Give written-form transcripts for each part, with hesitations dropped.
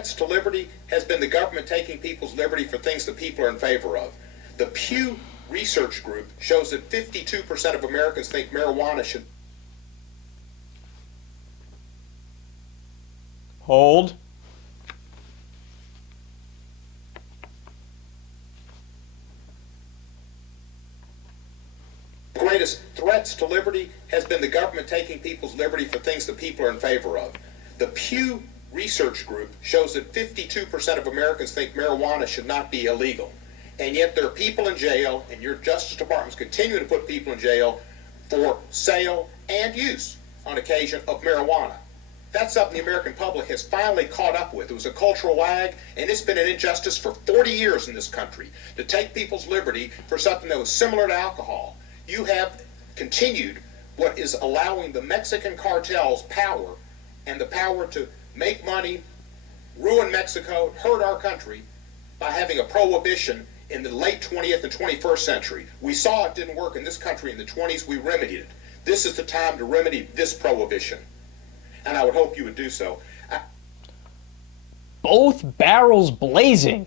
threats to liberty has been the government taking people's liberty for things that people are in favor of. The Pew Research Group shows that 52% of Americans think marijuana should... Hold. The greatest threats to liberty has been the government taking people's liberty for things that people are in favor of. The Pew Research Group shows that 52% of Americans think marijuana should not be illegal. And yet there are people in jail, and your Justice Department's continuing to put people in jail for sale and use, on occasion, of marijuana. That's something the American public has finally caught up with. It was a cultural lag, and it's been an injustice for 40 years in this country to take people's liberty for something that was similar to alcohol. You have continued what is allowing the Mexican cartels power, and the power to make money, ruin Mexico, hurt our country, by having a prohibition in the late 20th and 21st century. We saw it didn't work in this country in the 20s. We remedied it. This is the time to remedy this prohibition. And I would hope you would do so. Both barrels blazing.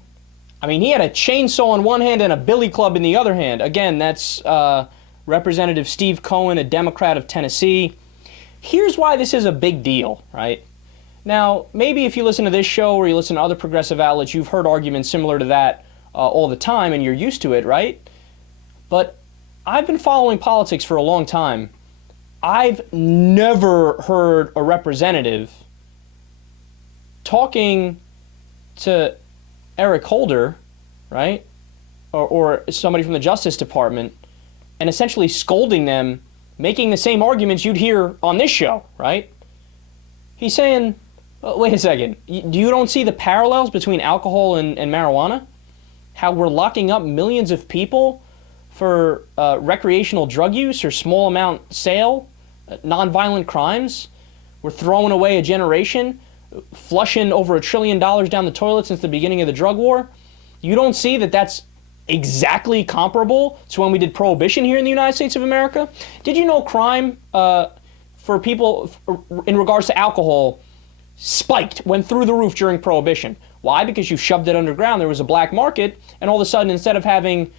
I mean, he had a chainsaw in one hand and a billy club in the other hand. Again, that's Representative Steve Cohen, a Democrat of Tennessee. Here's why this is a big deal, right? Now, maybe if you listen to this show or you listen to other progressive outlets, you've heard arguments similar to that all the time and you're used to it, right? But I've been following politics for a long time. I've never heard a representative talking to Eric Holder, right, or somebody from the Justice Department, and essentially scolding them, making the same arguments you'd hear on this show, right? He's saying, wait a second, you don't see the parallels between alcohol and marijuana? How we're locking up millions of people for recreational drug use or small amount sale, nonviolent crimes? We're throwing away a generation, flushing over $1 trillion down the toilet since the beginning of the drug war. You don't see that that's exactly comparable to when we did prohibition here in the United States of America? Did you know crime for people in regards to alcohol spiked, went through the roof during prohibition? Why? Because you shoved it underground. There was a black market, and all of a sudden, instead of having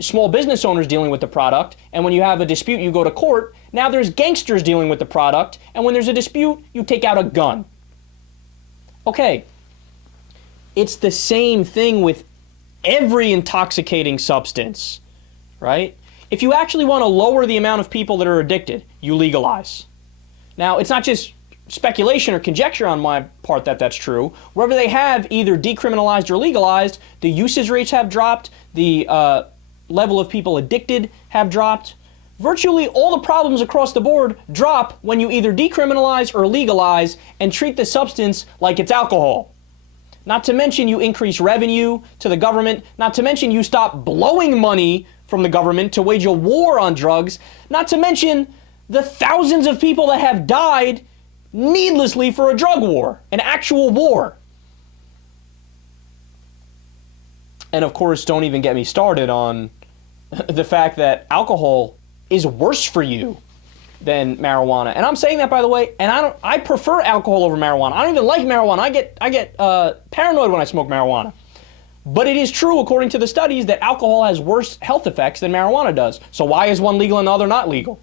small business owners dealing with the product, and when you have a dispute, you go to court, now there's gangsters dealing with the product, and when there's a dispute, you take out a gun. Okay, it's the same thing with every intoxicating substance, right? If you actually want to lower the amount of people that are addicted, you legalize. Now, it's not just speculation or conjecture on my part that that's true. Wherever they have either decriminalized or legalized, the usage rates have dropped, the level of people addicted have dropped. Virtually all the problems across the board drop when you either decriminalize or legalize and treat the substance like it's alcohol. Not to mention you increase revenue to the government, not to mention you stop blowing money from the government to wage a war on drugs, not to mention the thousands of people that have died needlessly for a drug war, an actual war. And of course, don't even get me started on the fact that alcohol is worse for you than marijuana. And I'm saying that, by the way, and I prefer alcohol over marijuana. I don't even like marijuana. I get paranoid when I smoke marijuana. But it is true, according to the studies, that alcohol has worse health effects than marijuana does. So why is one legal and the other not legal?